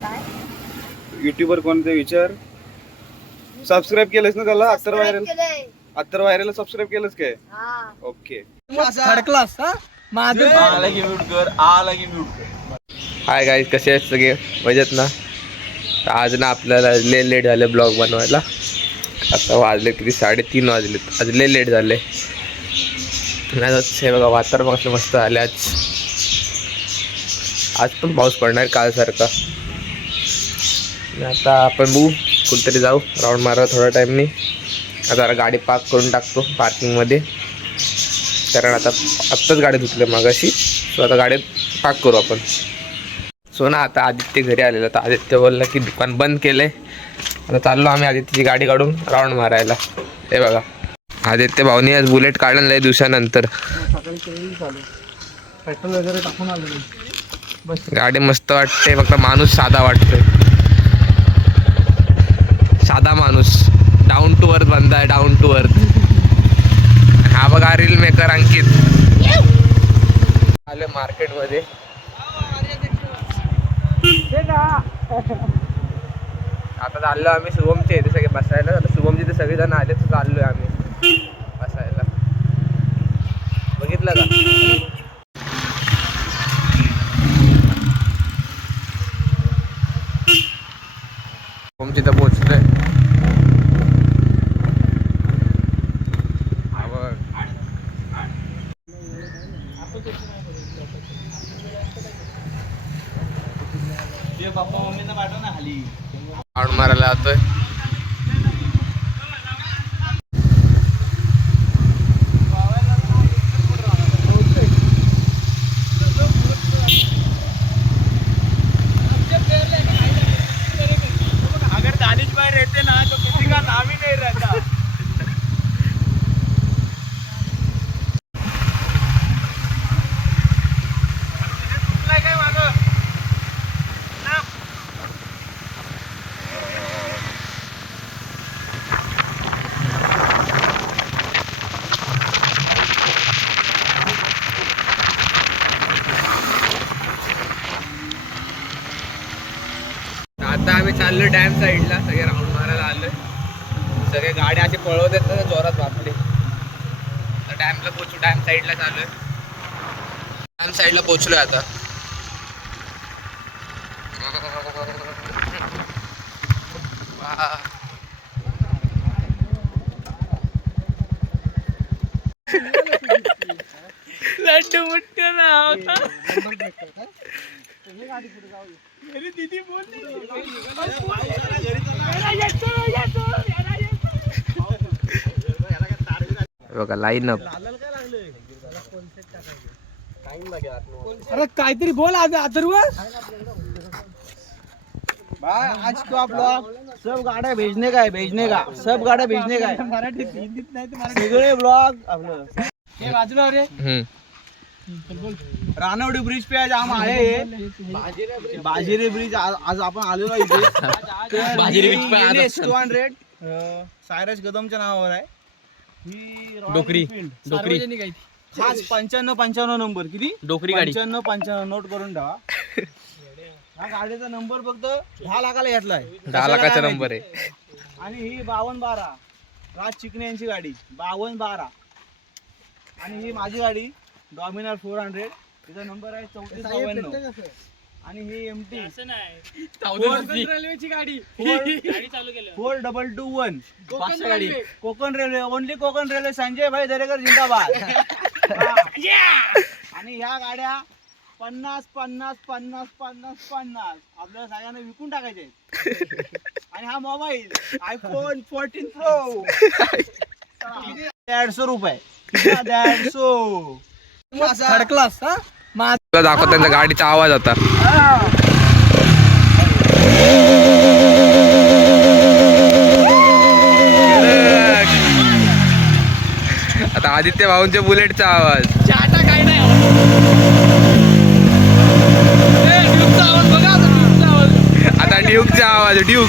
YouTuber कोणते विचार. Subscribe केलंस ना त्याला. अत्तर व्हायरल सबस्क्राईब केलंस काय. Okay. Third class. Hi guys, कसे आहेत सगळे, मजेत ना. आज ना आपल्याला लेट झाले ब्लॉग बनवायला. आता वाजले किती, 3:30 वाजलेत. आज लेट झाले. हे बघा वातावरण कसं मस्त आले. आज पण पाऊस पडणार काल सारखा. आता आपण बघू कुठेतरी जाऊ राऊंड मारा थोड्या टाईमनी. आता गाडी पार्क करून टाकतो पार्किंगमध्ये, कारण आत्ताच गाडी धुतली मागाशी. सो आता गाडी पार्क करू आपण. सो ना आता आदित्य घरी आलेला. तर आदित्य बोलला की दुकान बंद केलंय. आता चाललो आम्ही आदित्यची गाडी काढून राऊंड मारायला. हे बघा आदित्य भाऊनी आज बुलेट काढून लय दिवसानंतर. पेट्रोल वगैरे टाकून आलो. गाडी मस्त वाटते, फक्त माणूस साधा वाटतोय. साधा माणूस, डाऊन टू अर्थ बंदा आहे, डाऊन टू अर्थ. हा बघा रील मेकर अंकित आले मार्केटमध्ये. आता चाललो आम्ही शुभमचे इथे सगळे बसायला. आता शुभमचे इथे सगळेजण आले, तर चाललोय आम्ही बसायला. बघितलं का. शुभमची इथं पोहोचलोय. राऊंड मारायला जातोय. अगर दानिश भाई रहते ना तो किसी का नाम ही नहीं रहता. आता आम्ही चाललो डॅम साईडला. सगळे राऊंड मारायला आलोय. सगळे गाड्या असे पळवत आहेत ना जोरात वापरे. तर डॅमला पोचू. डॅम साईडला चालू आहे. डॅम साईडला पोचलोय आता. लड्डू मुट्टे ना होता. मेरी दीदी बोलती बघा लाईन अप. अरे काहीतरी बोल आज अथर्व. आज तो आप लोग सब गाड्या भेजने का है, भेजने का. सब गाड्या भेजने का है. मराठी हिंदीत नाही तर सगळे ब्लॉग आपलं हे वाजलं रे. रानवडी ब्रिज पे आज हम आए हैं. बाजिरे ब्रिज आज आपण आलेलो इथे. बाजिरे ब्रिज पे 200 सायरस कदमच्या नावावर आहे ही डोकरी खास 95 नंबर. किती डोकरी गाडी 95 नोट करून ठेवा. हा गाडीचा नंबर फक्त 10 लाखाला घेतलाय. 10 लाखाचा नंबर आहे. आणि ही 5212 राज चिकणे यांची गाडी 5212. आणि ही माझी गाडी डॉमिनर 400. तिचा नंबर आहे 3492. आणि ही एमटी रेल्वेची गाडी 4221 गाडी Konkan railway. Only Konkan railway. Sanjay भाई दरेकर जिंदाबाद. आणि ह्या गाड्या 50 आपल्याला सगळ्यांना विकून टाकायचे आहेत. आणि हा मोबाईल आयफोन 14 प्रो 150 रुपये. 150 थर्ड क्लास. दाखव त्यांचा गाडीचा आवाज आता. आता आदित्य भाऊंच्या बुलेटचा आवाज. चाटा काय नाही. ड्यूकचा आवाज बघा. आता ड्यूकचा आवाज. ड्यूक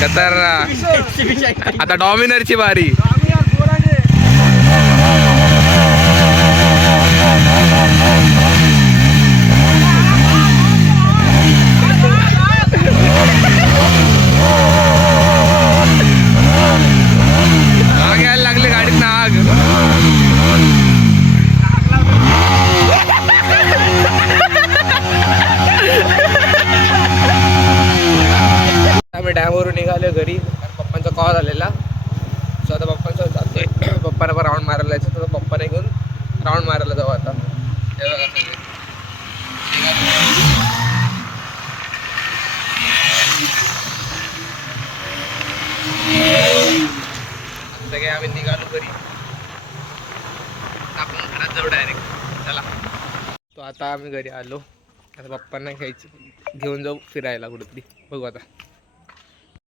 खतरनाक. आता डॉमिनरची बारी. राऊंड मारायला जाऊ आता. हे बघा सगळे. सगळे आम्ही निघालो घरी. आपण घरात जाऊ डायरेक्ट. चला. तो आता आम्ही घरी आलो. आता पप्पांना घेऊन जाऊ फिरायला कुठेतरी. बघू आता.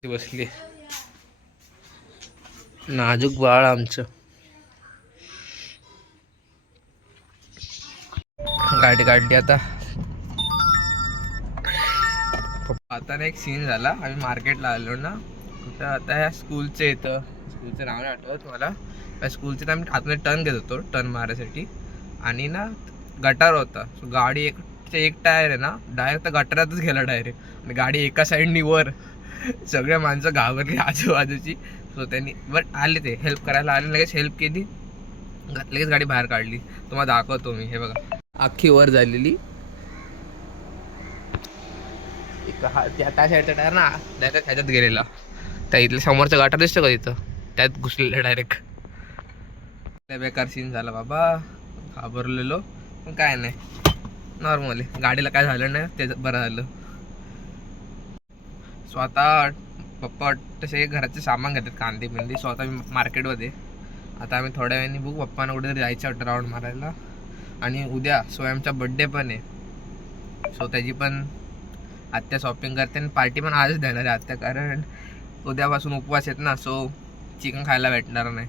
बसली नाजूक बाळ आमचं. गाडी काढली आता. आता ना एक सीन झाला. आम्ही मार्केटला आलो ना कुठं आता ह्या स्कूलचे इथं. स्कूलचं नाव नाही आठवत मला. त्या स्कूलचे आम्ही आतमध्ये टर्न घेत होतो टर्न मारायसाठी. आणि ना गटार होता. सो गाडी एक टायर आहे ना डायरेक्ट त्या गटारातच गेला डायरेक्ट. आणि गाडी एका साईडनी वर. सगळ्या माणसं घाबरली आजूबाजूची. सो त्यांनी बट आले ते हेल्प करायला आले. लगेच हेल्प केली. लगेच गाडी बाहेर काढली. तुम्हाला दाखवतो मी. हे बघा अख्खी वर झालेली. त्या साईडचा टायर ना डायरेक्ट ह्याच्यात गेलेला. त्या इथल्या समोरचा गटार दिसतो का तिथं त्यात घुसलेलं डायरेक्ट. बेकार सीन झाला बाबा. घाबरलेलो पण काय नाही नॉर्मली. गाडीला काय झालं नाही ते बरं झालं. स्वतः पप्पा तसे घराचे सामान घेतात कांदे बिंदे. स्वतः मी मार्केटमध्ये. आता आम्ही थोड्या वेळाने बघू पप्पांना कुठेतरी जायचं वाटतं राऊंड मारायला. आणि उद्या स्वयंचा बड्डे पण आहे. सो त्याची पण आत्या शॉपिंग करते आणि पार्टी पण आजच देणार आहे आत्या. कारण उद्यापासून उपवास आहेत ना. सो चिकन खायला भेटणार नाही.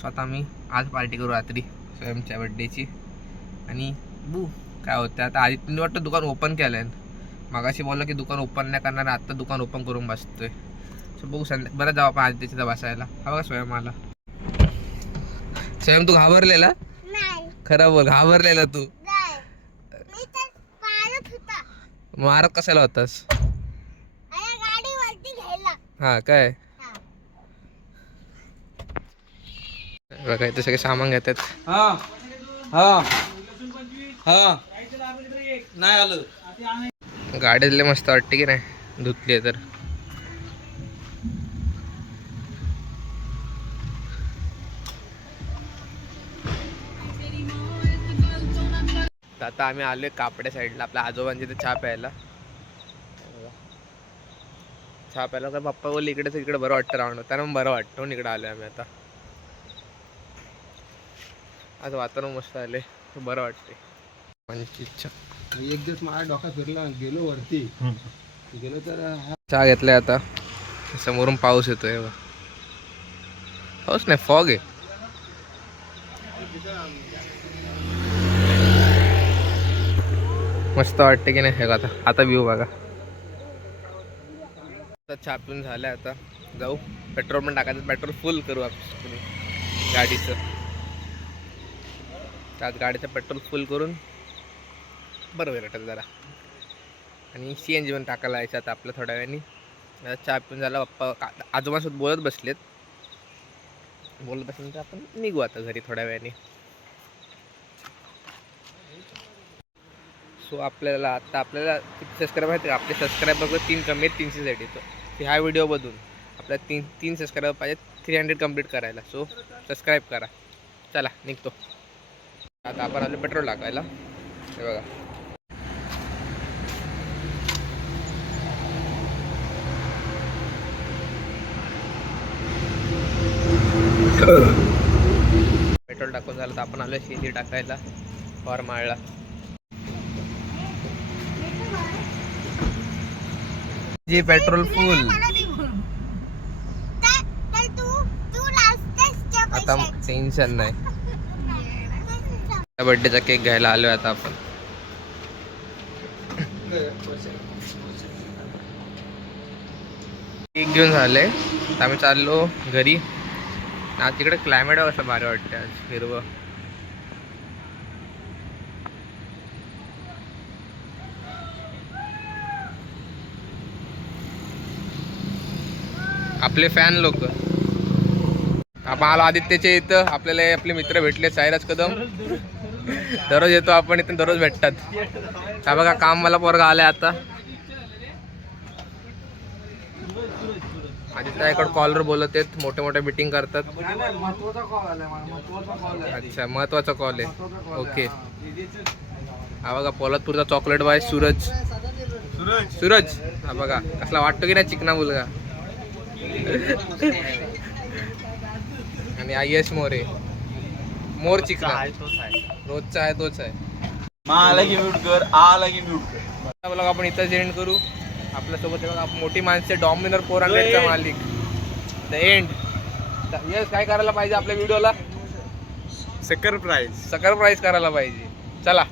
स्वतः मी आज पार्टी करू रात्री स्वयंच्या बड्डेची. आणि बू काय होतं आता. आदित्यने वाटतं दुकान ओपन केलं आहे. मगाशी बोललं की दुकान ओपन नाही करणार. आत्ता दुकान ओपन करून बसतोय. सो बघू बरं जाऊ आपण आदित्यच्या बसायला. हा बघा स्वयं आला. स्वयं तू घाबरलेला. खरं बोल घाबरलेला तू. मारत कशाला होतास. हा काय बघा इथे सगळे सामान घेतात. हा हा हा नाही आलं. गाडीतले मस्त वाटते की नाही धुतली तर. आता आम्ही आलोय कापड्या साईडला आपल्या आजोबांची इथे चहा प्यायला. चहा प्यायला तर पप्पा बोलले इकडे बरं वाटतं राहणं. त्यांना मग बरं वाटतं म्हणून इकडे आलोय आम्ही आता. आज वातावरण मस्त आले बरं वाटते. माझी इच्छा एक दिवस माझ्या डोका फिरला गेलो वरती गेलो तर चहा घेतलाय आता. समोरून पाऊस येतोय. पाऊस नाही फॉग आहे. मस्त वाटते की नाही. हे आता आता व्ह्यू बघा. आता चहा पिऊन झालंय. आता जाऊ पेट्रोल पण टाकायचं. पेट्रोल फुल करू आपण गाडीचं. त्यात गाडीचं पेट्रोल फुल करून बरं वाटतं जरा. आणि CNG पण टाकायला यायचं आता आपल्या थोड्या वेळाने. चहा पिऊन झाला. पप्पा आजोबासोबत बोलत बसलेत. बोलत बसल्यानंतर आपण निघू आता घरी थोड्या वेळाने. सो आपल्याला किती सबस्क्राईब आहेत. आपले सबस्क्राईबर 3 कमी आहेत 300साठी. तो ह्या व्हिडिओ बघून आपल्याला 3 सबस्क्राईबर पाहिजेत 300 कंप्लीट करायला. सो सबस्क्राईब करा. चला निघतो. आता आपण आलो पेट्रोल टाकायला. हे बघा पेट्रोल टाकून झालं तर आपण आलो CNG टाकायला फॉरमाळला. जी पेट्रोल फुल. आता टेन्शन नाही. बर्थडेचा केक घ्यायला आलोय आता आपण. केक घेऊन झाले तर आम्ही चाललो घरी. आज तिकडे क्लायमेट असं भारी वाटतं. आज हिरवं. आपले फॅन लोक. आपण आलो आदित्यचे इथं. आपल्याला आपले मित्र भेटले साईराज कदम. दररोज येतो आपण इथून दररोज भेटतात. काय बघा काम मला पोरगा आलाय आता. आदित्याकडे कॉलर बोलत आहेत, मोठे मोठे मीटिंग करतात. महत्वाचा कॉल आलाय मला, महत्वाचा कॉल आहे. अच्छा, महत्वाचा कॉल आहे. महत्वाचा call ओके. आहे. हा बघा पोलादपूरचा चॉकलेट बाय सूरज. सूरज हा बघा कसला वाटतो की नाही चिकना मुलगा. आणि आयश मोरे, मोर चिकना रोजचा आहे तोच आहे. आला की म्यूट कर, आला की म्यूट कर. बघा आपण इथं एंड करू. आपल्यासोबत बघा मोठी माणसे डॉमिनर 400चा मालिक द एंड. यस, काय करायला पाहिजे आपल्या व्हिडिओला? सेकर प्राइस सकर प्राईज करायला पाहिजे. चला.